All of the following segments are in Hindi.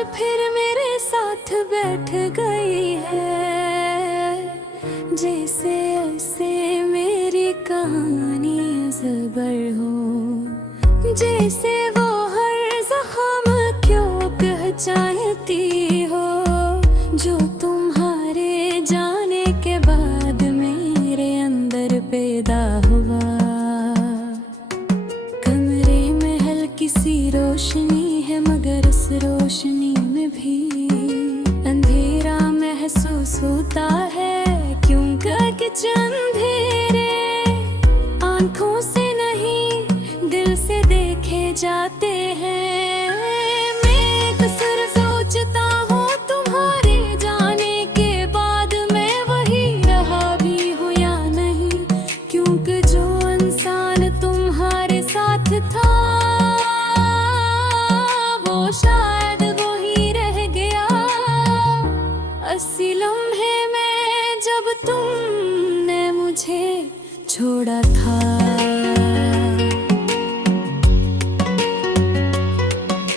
फिर मेरे साथ बैठ गई है, जैसे ऐसे मेरी कहानी ज़बर हो, जैसे वो हर ज़ख्म क्यों पहचानती हो, जो तुम्हारे जाने के बाद मेरे अंदर पैदा हुआ। कमरे में हल्की सी रोशनी है, मगर उस रोशनी में भी अंधेरा महसूस होता है, क्योंकि अंधेरे आंखों से नहीं दिल से देखे जाते हैं। मैं अक्सर सोचता हूँ तुम्हारे जाने के बाद मैं वही रहा भी हूँ या नहीं, क्योंकि जो इंसान तुम्हारे साथ था वो शायद वो ही रह गया। अस्सी लम्हे में जब तुमने मुझे छोड़ा था।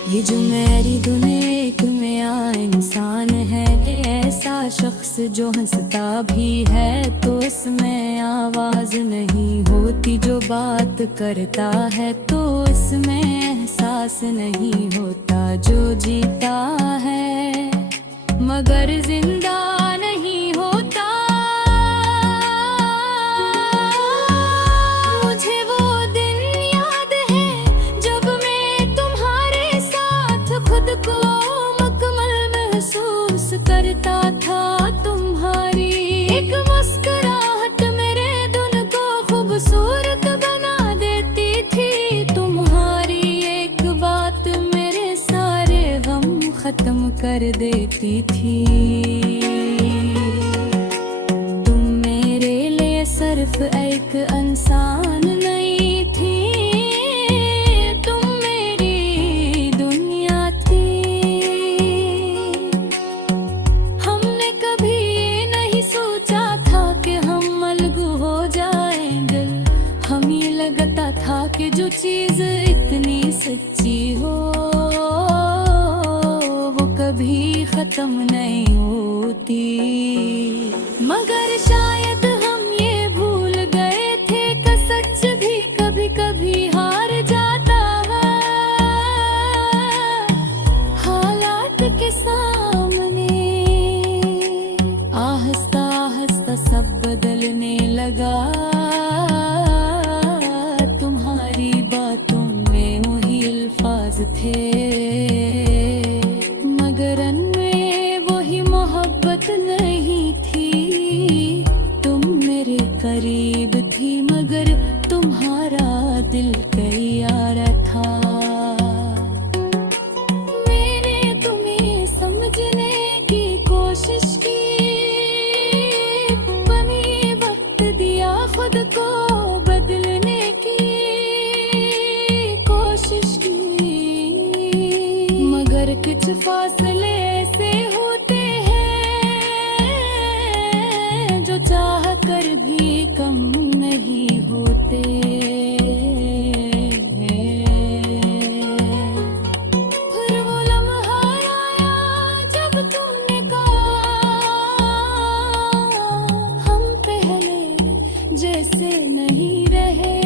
ये जो मेरी दुनिया एक नया इंसान है, ऐसा शख्स जो हंसता भी है तो इसमें आवाज नहीं होती, जो बात करता है तो इसमें एहसास नहीं होता, जो जीता है मगर जिंदा नहीं होता। मुझे वो दिन याद है जब मैं तुम्हारे साथ खुद को मुकम्मल महसूस करता था। तुम्हारी एक मुस्कुराहट मेरे दिल को खूबसूरत बना देती थी, तुम्हारी एक बात मेरे सारे गम खत्म कर देती थी। तुम मेरे लिए सिर्फ एक इंसान नहीं थी, तुम मेरी दुनिया थी। हमने कभी ये नहीं सोचा था कि हम अलग हो जाएंगे, हमें लगता था कि जो चीज इतनी सच्ची हो कभी खत्म नहीं होती। मगर शायद हम ये भूल गए थे कि सच भी कभी कभी हार जाता है। हालात के सामने आहिस्ता आहिस्ता सब बदलने लगा, तुम्हारी बातों में वही अल्फाज थे मगर उनमें वही मोहब्बत नहीं थी। तुम मेरे करीब थी मगर तुम्हारा दिल कहीं और था। मैंने तुम्हें समझने की कोशिश की, कभी वक्त दिया खुद को बदलने की कोशिश की, मगर कुछ फासले ऐसे होते हैं जो चाह कर भी कम नहीं होते। फिर वो लम्हा आया जब तुमने कहा हम पहले जैसे नहीं रहे,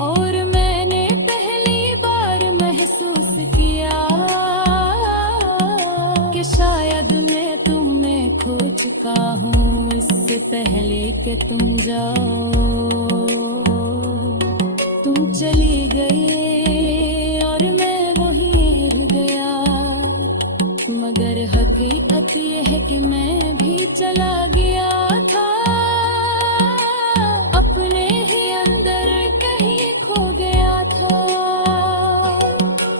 और मैंने पहली बार महसूस किया कि शायद मैं तुम्हें खो चुका हूँ इससे पहले कि तुम जाओ। तुम चली गई और मैं वहीं रह गया, मगर हकीकत ये है कि मैं भी चला गया था, अपने ही अंदर कहीं खो गया था।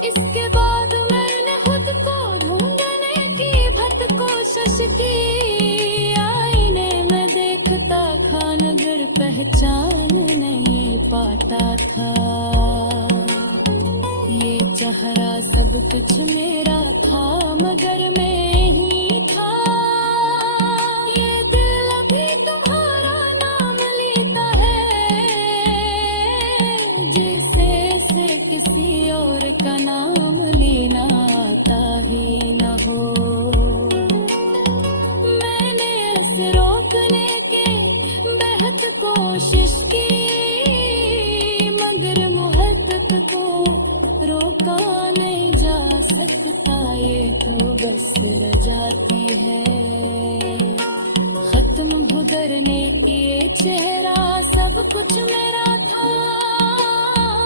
इसके बाद मैंने खुद को ढूंढने की भट कोशिश की, आईने में देखता था नजर पहचान नहीं पाता था। ये चेहरा सब कुछ मेरा था मगर मैं ही था। ये दिल अभी तुम्हारा नाम लेता है, जैसे से किसी और का नाम लेना रोका नहीं जा सकता, ये तो बस रजाती है। खत्म गुजरने ये चेहरा सब कुछ मेरा था,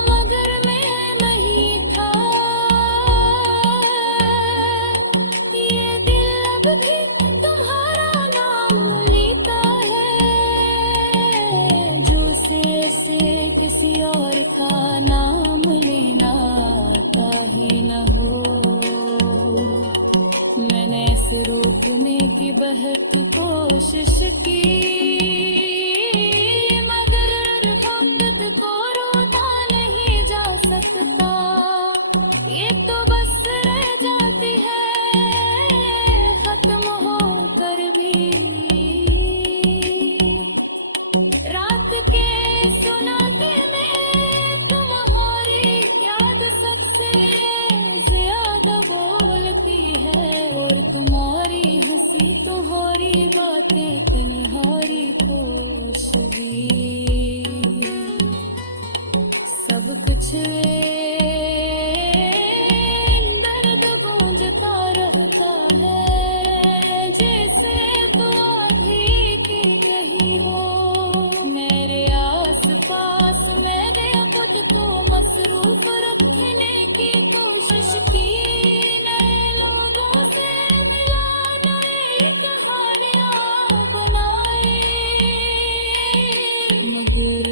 मगर मैं नहीं था। ये दिल अब भी तुम्हारा नाम लेता है, जो से किसी और का नाम लेना आता ही न हो। मैंने इसे रोकने की बहुत कोशिश की, मगर वक्त को रोका नहीं जा सकता, ये तो बस रह जाती है खत्म होकर भी। रात के सुनाते में तुम्हारी याद सबसे ज्यादा बोलती है, और तुम्हारी हंसी तुम्हारी बातें तुम्हारी खुशबू, सब कुछ दर्द गूंजता रहता है, जैसे तो आधी की कही हो। मेरे आस पास मैंने खुद को मसरूफ रखने की कोशिश की, नए लोगों से मिला, नई कहानियां बनाई, मगर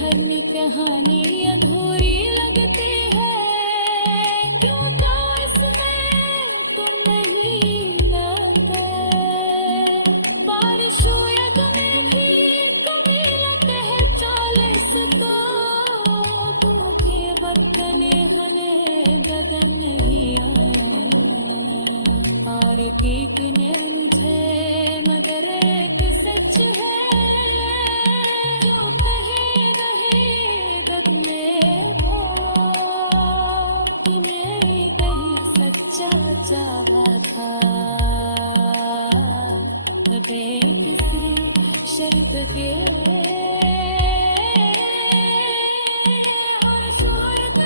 हर नई कहानी अधूरी लगती है। क्यों तो इसमें तुम नहीं लाते, बारिश हो या तुम्हें भी कमी लगते है 40 तो भूखे बर्तने घने गगन नहीं आए, और कीकने मुझे मगर एक सच है, जो कहीं नहीं में हो कि मेरी कहीं सच्चा चाहा था, किसी शर्त के और सूरत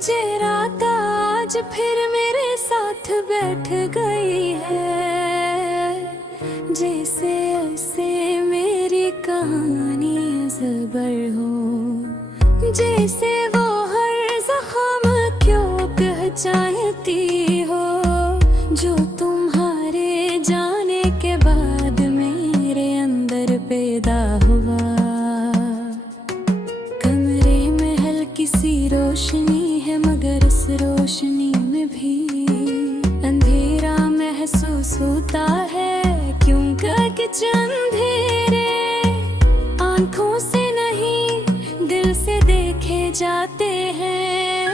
जे रात आज फिर मेरे साथ बैठ गई है, जैसे ऐसे मेरी कहानी ज़बर हो, जैसे वो हर ज़ख्म क्यों पहचानती हो, जो तुम्हारे जाने के बाद मेरे अंदर पैदा हुआ। कमरे में हल्की सी रोशनी है, मगर उस रोशनी में भी अंधेरा महसूस होता है, क्योंकि अंधेरे आंखों से नहीं दिल से देखे जाते हैं।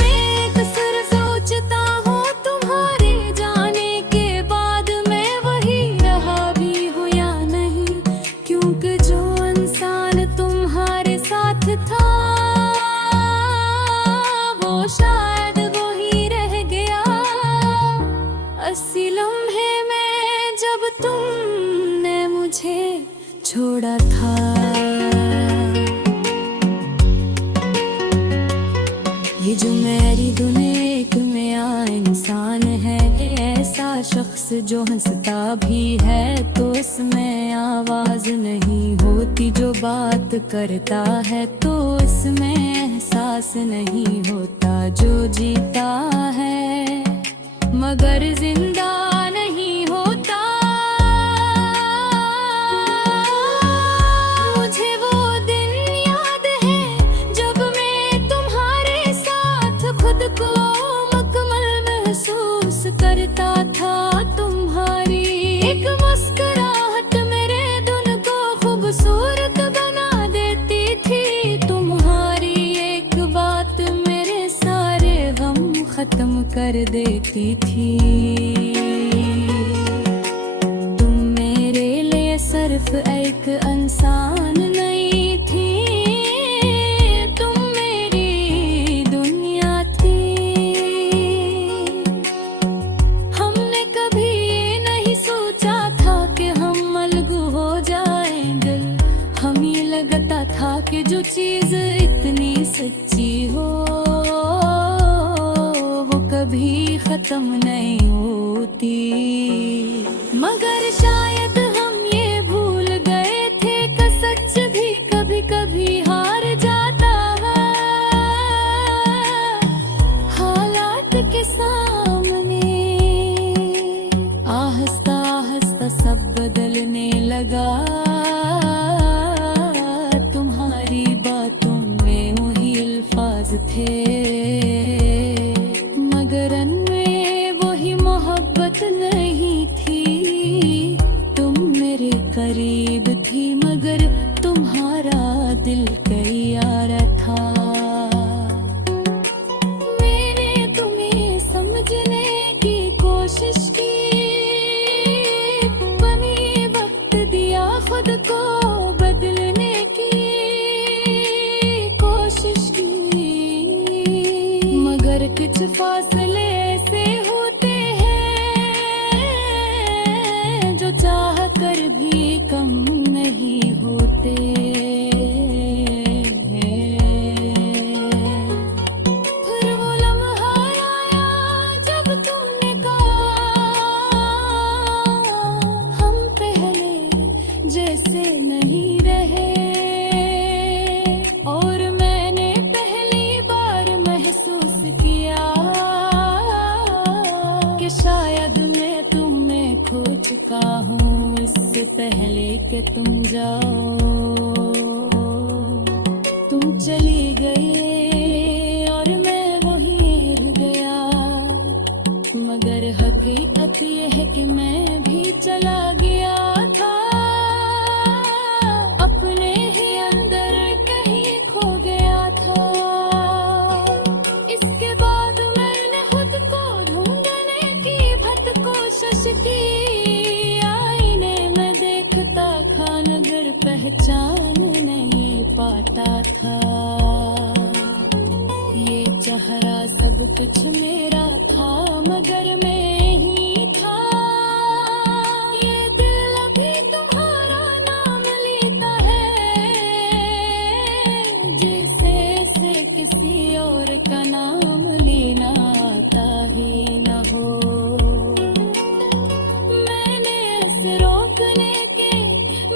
मैं अक्सर सोचता हूँ तुम्हारे जाने के बाद मैं वही रहा भी हूँ या नहीं, क्योंकि जो इंसान तुम्हारे साथ था शायद वो ही रह गया अस्सी लम्हे में जब तुमने मुझे छोड़ा था। ये जो मेरी दुनिया एक नया इंसान है, ऐसा शख्स जो हंसता भी है तो इसमें आवाज नहीं होती, जो बात करता है तो इसमें एहसास नहीं होता, जो जीता है मगर जिंदा नहीं होता। मुझे वो दिन याद है जब मैं तुम्हारे साथ खुद को मुकम्मल महसूस करता था। तुम्हारी एक मुस्कुराहट मेरे दिन को खूबसूरत बना देती थी, तुम्हारी एक बात मेरे सारे गम खत्म कर देती थी। तुम मेरे लिए सिर्फ एक इंसान नहीं थी, तुम मेरी जो चीज इतनी सच्ची हो वो कभी खत्म नहीं होती। मगर शायद हम ये भूल गए थे कि सच भी कभी कभी हार जाता है हालात के सामने। आहिस्ता आहिस्ता सब बदलने लगा, तुम्हारी बातों में वही अल्फाज थे मगर उनमें वही मोहब्बत नहीं थी। तुम मेरे करीब थी मगर तुम्हारा दिल कहीं और था। मैंने तुम्हें समझने की कोशिश की, बनी वक्त दिया खुद को बदलने की कोशिश की। मगर कुछ फासले ऐसे होते हैं जो चाह कर भी कम नहीं होते। फिर वो लम्हा आया जब तुमने कहा हम पहले जैसे नहीं रहे, और मैंने पहली बार महसूस किया कि शायद मैं तुम्हें खो चुका हूँ इससे पहले कि तुम जाओ। तुम चली गई और मैं वहीं रह गया, मगर हकीकत ये है कि मैं भी चला गया था, अपने ही अंदर कहीं खो गया था। इसके बाद मैंने खुद को ढूंढने की भट कोशिश की, आईने में देखता था नजर पहचान नहीं पाता था। ये चेहरा सब कुछ मेरा था मगर मैं ही था। ये दिल अभी तुम्हारा नाम लेता है जैसे से किसी और का नाम लेना आता ही न हो। मैंने इसे रोकने के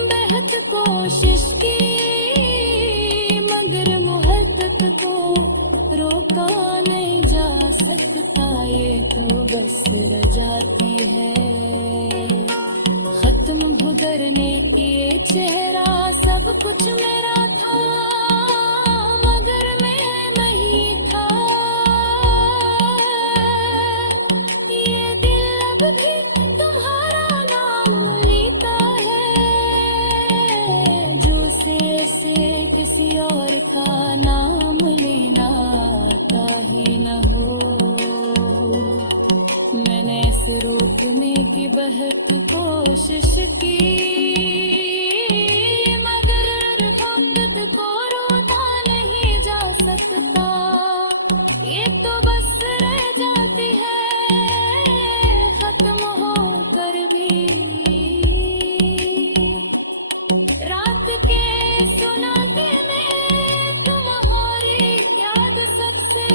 बेहद कोशिश की मगर मोहब्बत को रोका नहीं जा सकता, ये तो बस रह जाती है। खत्म हो करने ये चेहरा सब कुछ मेरा था मगर मैं नहीं था। ये दिल अब भी तुम्हारा नाम लेता है जो से किसी और का नाम लेना आता ही न हो। मैंने इसे रोकने की बहुत कोशिश की मगर वक्त को रोका नहीं जा सकता, ये तो बस रह जाती है खत्म हो कर भी। रात के सुनाते में तुम्हारी याद सबसे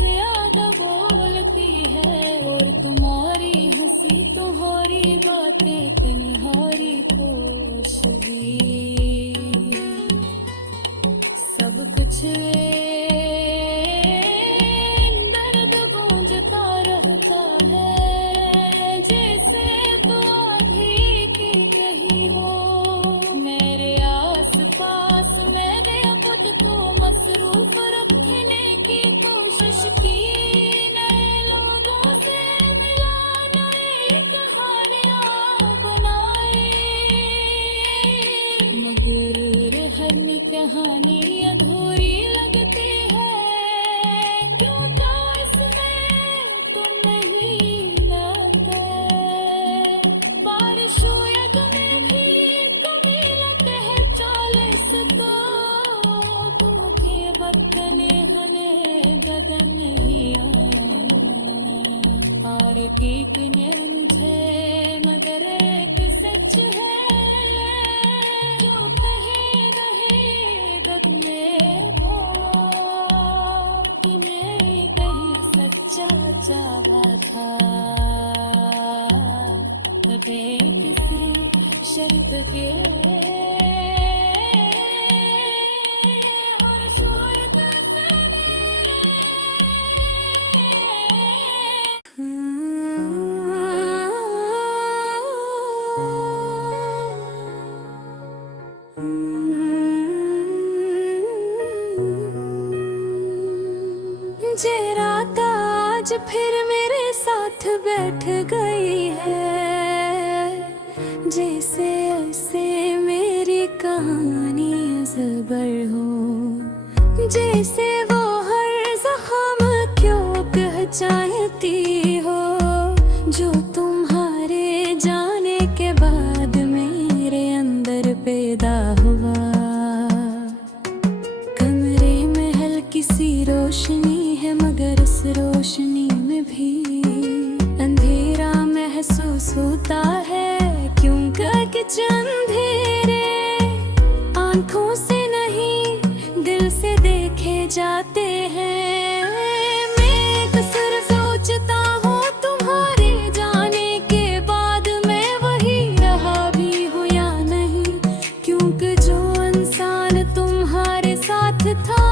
ज्यादा बोलती है, और तुम्हारी हंसी तुम्हारी बातें तुम्हारी कोशिश सब कुछ दर्द गूंजता रहता है जैसे तो आधी की कही हो। मेरे आस पास मैंने खुद को मसरूफ रखने की कोशिश की, नए लोगों से मिला, नई कहानियां बनाई मगर हर कहानी अधूरी लगती है। क्यों तो इसमें तुम नहीं लाते, बारिश हो या तुम्हें भी कभी लगते है 40 तो के बतने हने गगन नहीं और की मुझे मगर एक सच है जो कहे रहेगा था किसी शर्त के और सूरत जे रात आज फिर मेरे साथ बैठ गई है, जैसे ऐसे मेरी कहानी ज़बर हो, जैसे वो हर ज़ख्म क्यों पहचानती हो, जो तुम्हारे जाने के बाद मेरे अंदर पैदा हुआ। कमरे में हल्की सी रोशनी है, मगर उस रोशनी में भी अंधेरा महसूस होता है, क्योंकि अंधेरे आंखों से नहीं दिल से देखे जाते हैं। मैं अक्सर सोचता हूँ तुम्हारे जाने के बाद मैं वही रहा भी हूँ या नहीं, क्योंकि जो इंसान तुम्हारे साथ था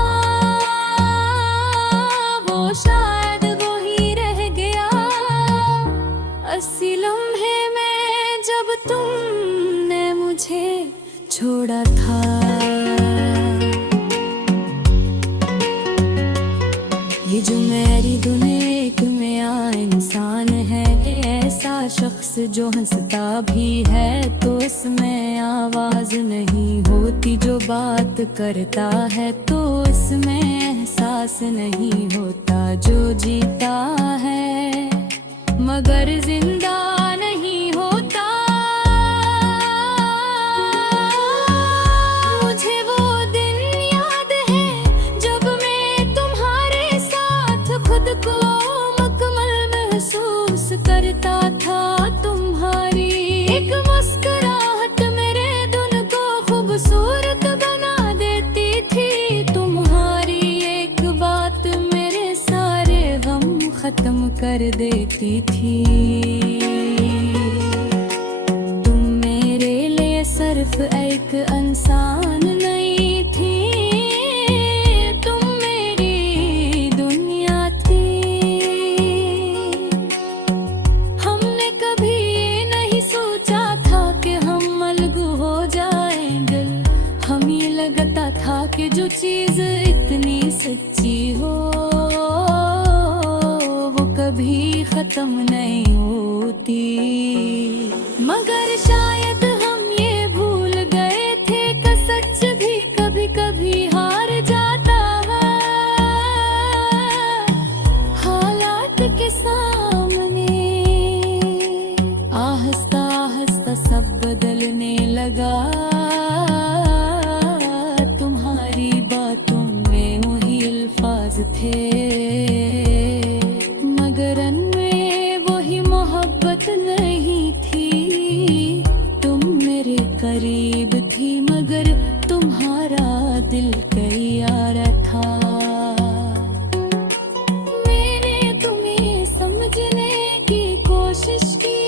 शायद वो ही रह गया अस्सी लम्हे में जब तुमने मुझे छोड़ा था। ये जो मेरी दुनिया एक नया इंसान है, ऐसा शख्स जो हंसता भी है तो इसमें आवाज नहीं होती, जो बात करता है तो इसमें एहसास नहीं होता, जो जीता है मगर जिंदा नहीं होता। मुझे वो दिन याद है जब मैं तुम्हारे साथ खुद को मुकम्मल महसूस करता था। तुम्हारी एक मुस्कुराहट मेरे दिल को खूबसूरत बना देती थी, तुम्हारी एक बात मेरे सारे गम खत्म कर देती थी। तुम मेरे लिए सिर्फ एक इंसान नहीं थी, तुम मेरी दुनिया थी। हमने कभी ये नहीं सोचा था कि हम अलग हो जाएंगे, हमें लगता था कि जो चीज इतनी सच्ची हो वो कभी खत्म नहीं होती, मगर शायद हम ये भूल गए थे कि सच भी कभी कभी हार जाता है। हालात के सामने आहिस्ता आहिस्ता सब बदलने लगा, तुम्हारी बातों में वही अल्फाज थे मगर उनमें वही मोहब्बत नहीं थी। तुम मेरे करीब थी मगर तुम्हारा दिल कहीं और था। मैंने तुम्हें समझने की कोशिश की,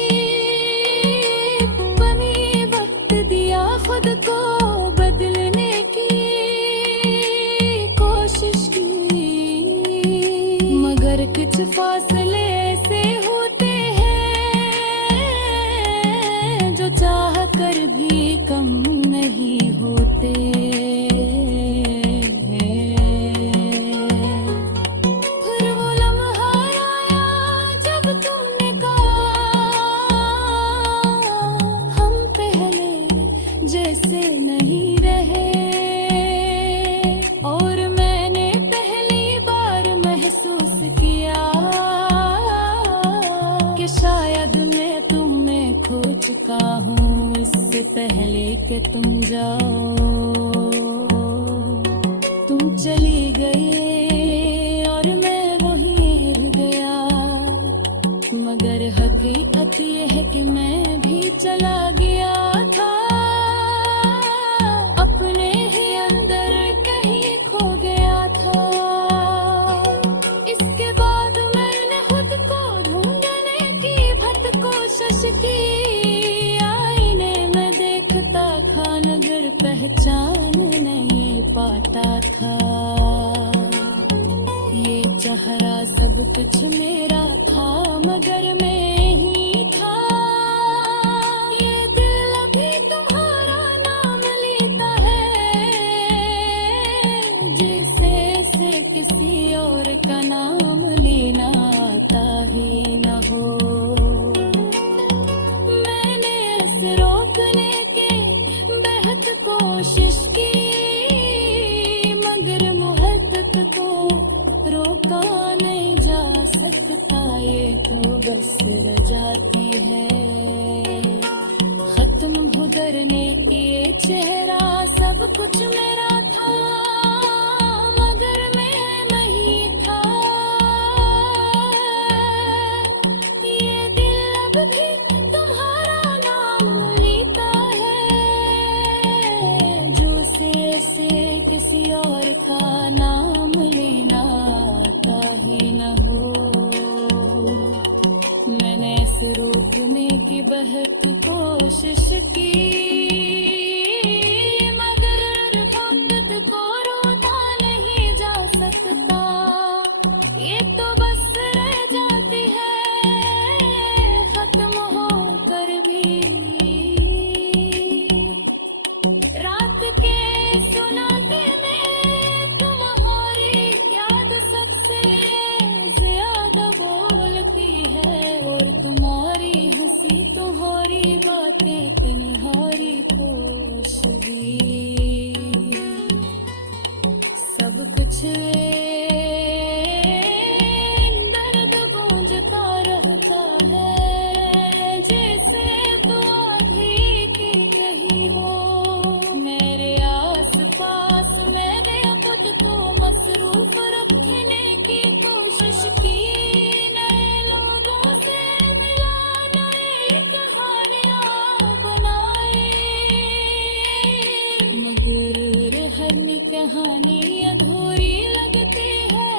बनी वक्त दिया खुद को बदलने की कोशिश की, मगर कुछ फासले ऐसे होते हैं जो चाह कर भी कम नहीं होते। फिर वो लम्हा आया जब तुमने कहा हम पहले जैसे नहीं रहे, और मैंने पहली बार महसूस किया कि शायद मैं तुम्हें खो चुका हूँ इससे पहले कि तुम जाओ। तुम चली गई और मैं वहीं रह गया, मगर हकीकत ये है कि मैं भी चला गया था, अपने ही अंदर कहीं खो गया था। इसके बाद मैंने खुद को शशकी आईने में देखता था, नजर पहचान नहीं पाता था। ये चेहरा सब कुछ मेरा था, मगर मैं ही था। ये दिल अभी तुम्हारा नाम लेता है, जैसे से किसी और का नाम लेना आता ही न हो। मैंने इसे रोकने के बेहद कोशिश की, मगर मोहब्बत को रोका नहीं जा सकता। ये तो बस रह जाती है। खत्म हो करने ये चेहरा, सब कुछ मेरा था, मगर मैं नहीं था। ये दिल अब भी तुम्हारा नाम लेता है, जो से किसी और का नाम लेना आता ही न हो। मैंने इसे रोकने की बहुत कोशिश की, मगर वक्त को रोका नहीं जा सकता। ये तो बस रह जाती है, खत्म हो कर भी। रात के सुनाते में तुम्हारी याद सबसे ज्यादा बोलती है, और तुम्हारी हंसी तुम्हारी बातें तुम्हारी खुशबू, सब कुछ दर्द गूंजता रहता है, जैसे तो आधी की कही हो। मेरे आस पास मैंने खुद को मसरूफ रखने की कोशिश की, नए लोगों से मिला, नई कहानियां बनाई, मगर हर नई कहानी अधूरी लगती है।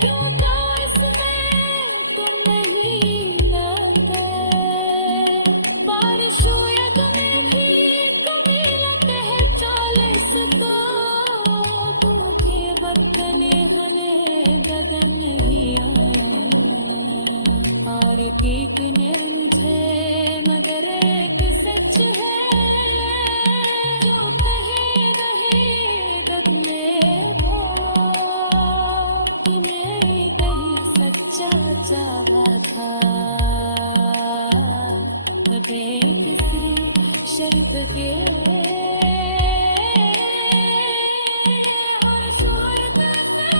क्यों तो इसमें तुम नहीं लाते, बारिश हो या तुम्हें भी तुम ही लगते हैं। 40 तो भूखे बरतने हने गगन नहीं और कीकने मुझे, मगर एक सच है जो कहे रहे रखने को, कि मैं कहीं सच्चा चाहा था, मगर किसी शर्त के और शोहरत से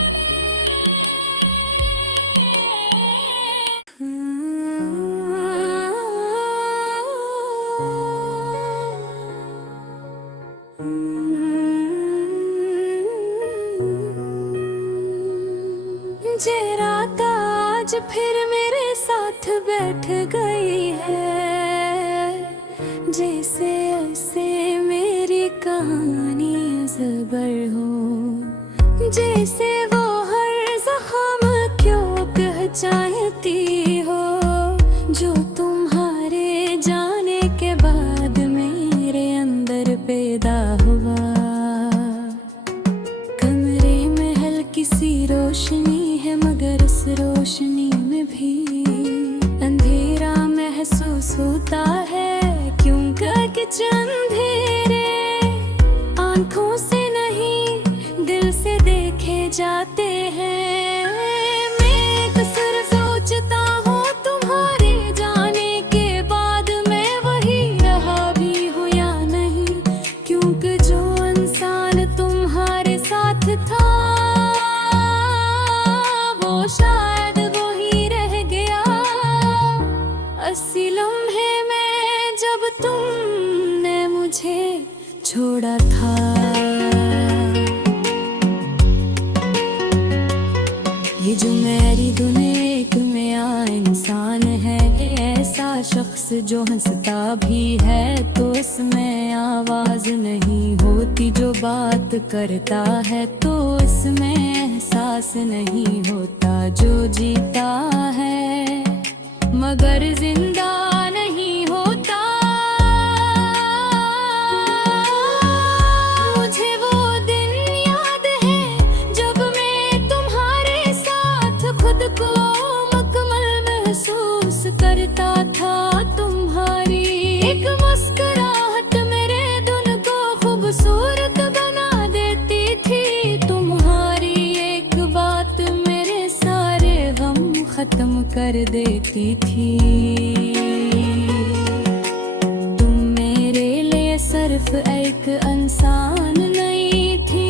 जे रात आज फिर मेरे साथ बैठ गई है, जैसे ऐसे मेरी कहानी ज़बर हो, जैसे वो हर ज़ख्म क्यों पहचानती हो, जो तुम्हारे जाने के बाद मेरे अंदर पैदा हुआ। कमरे में हल्की सी रोशनी है, मगर उस रोशनी में भी अंधेरा महसूस होता है, क्योंकि अंधेरे आंखों से नहीं दिल से देखे जाते हैं। मैं अक्सर सोचता हूँ तुम्हारे जाने के बाद मैं वही रहा भी हूँ या नहीं, क्योंकि जो इंसान तुम्हारे साथ था वो शायद वो ही रह गया। अस्सी लम्हे में जब तुमने मुझे छोड़ा था, ये जो मेरी दुनिया एक में इंसान है, ऐसा शख्स जो हंसता भी है तो इसमें आवाज नहीं होती, जो बात करता है तो इसमें एहसास नहीं होता, जो जीता है मगर जिंदा महसूस करता था तुम्हारी एक मुस्कुराहट मेरे दिल को खूबसूरत बना देती थी। तुम्हारी एक बात मेरे सारे गम खत्म कर देती थी। तुम मेरे लिए सिर्फ एक इंसान नहीं थी,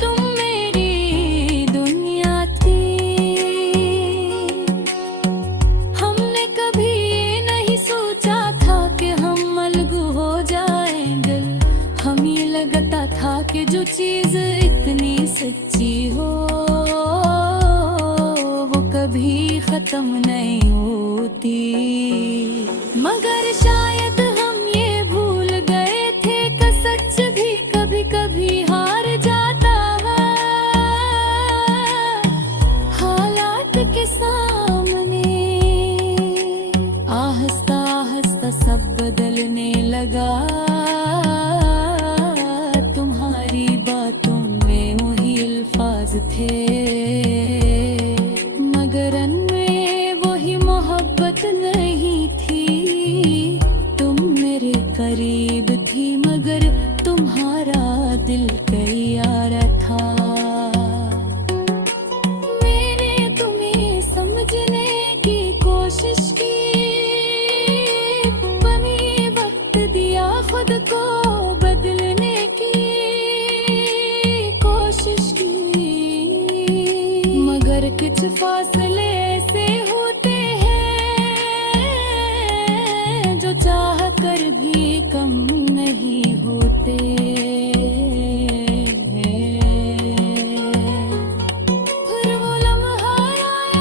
तुम मेरी दुनिया थी। हमने कभी ये नहीं सोचा था कि हम अलग हो जाएंगे। हमें लगता था कि जो चीज इतनी सच्ची हो वो कभी खत्म नहीं होती। मगर शायद हम ये भूल गए थे कि सच भी कभी कभी हार जाता है हालात के सामने। आहिस्ता आहिस्ता सब बदलने लगा, तुम्हारी बातों में वही अल्फाज थे मगर उनमें वही मोहब्बत नहीं थी। तुम मेरे करीब थी मगर तुम्हारा दिल कहीं और था। मैंने तुम्हें समझने की कोशिश की, बनी वक्त दिया खुद को बदलने की कोशिश की। मगर कुछ फासले ऐसे होते हैं जो चाह कर भी कम नहीं होते। फिर वो लम्हा आया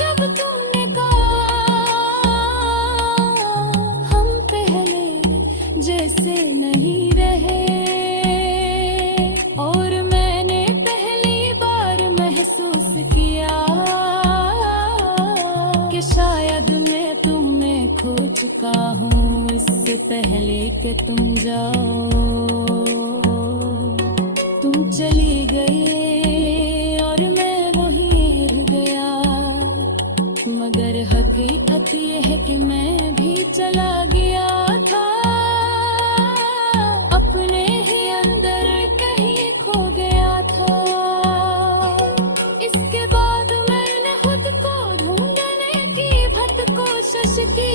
जब तुमने कहा हम पहले जैसे नहीं रहे, और मैंने पहली बार महसूस किया कि शायद मैं तुम्हें खो चुका हूँ इससे पहले कि तुम जाओ। तुम चली गई और मैं वहीं रह गया, मगर हकीकत ये है कि मैं भी चला गया था। अपने ही अंदर कहीं खो गया था। इसके बाद मैंने खुद को ढूंढने की भट कोशिश की।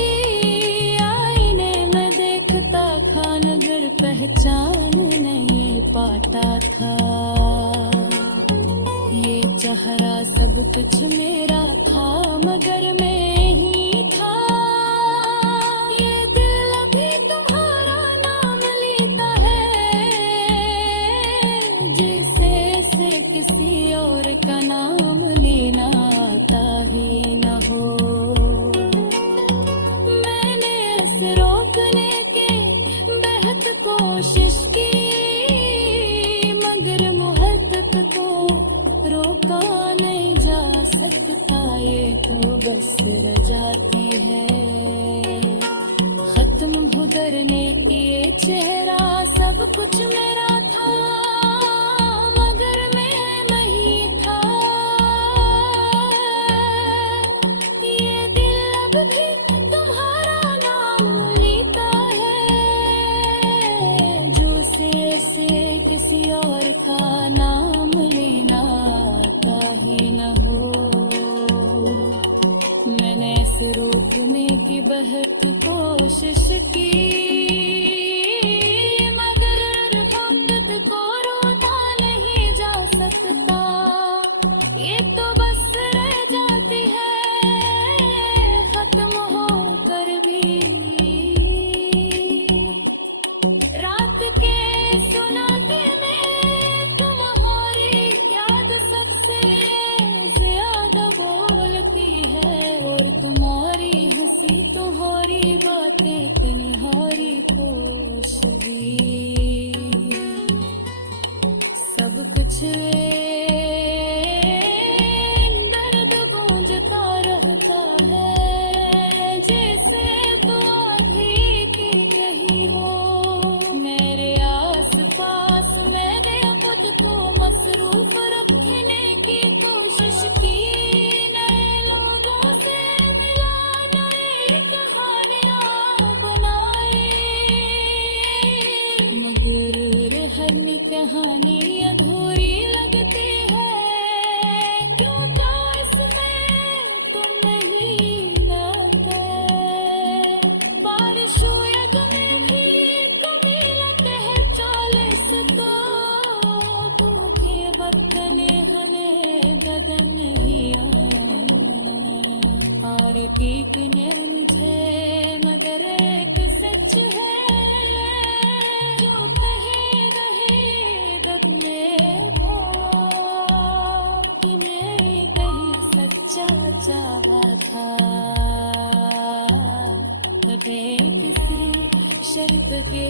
आईने में देखता था नजर पहचान नहीं पाता था। ये चेहरा सब कुछ मेरा था मगर मैं ही था। ये दिल अभी तुम्हारा नाम लेता है जैसे से किसी और का नाम लेना आता ही न हो। मैंने इसे रोकने की बेहद कोशिश की मगर मोहब्बत को रोका नहीं जा सकता, ये तो बस रह जाती है। खत्म हो करने ये चेहरा सब कुछ मेरा था मगर मैं नहीं था। ये दिल अब भी तुम्हारा नाम लेता है जो से किसी और का नाम लेना आता ही न हो। मैंने इसे रोकने की बहुत कोशिश की मगर वक्त को रोका नहीं जा सकता, ये तो बस रह जाती है खत्म हो कर भी। रात के सुनाते में तुम्हारी याद सबसे ज्यादा बोलती है और तुम्हारी हंसी तुम्हारी बातें तुम्हारी नहीं आया, और एक ने मुझे मगर एक सच है, जो कहीं नहीं बदले वो, इन्हें कहीं सच्चा चाहा था, किसी शर्त के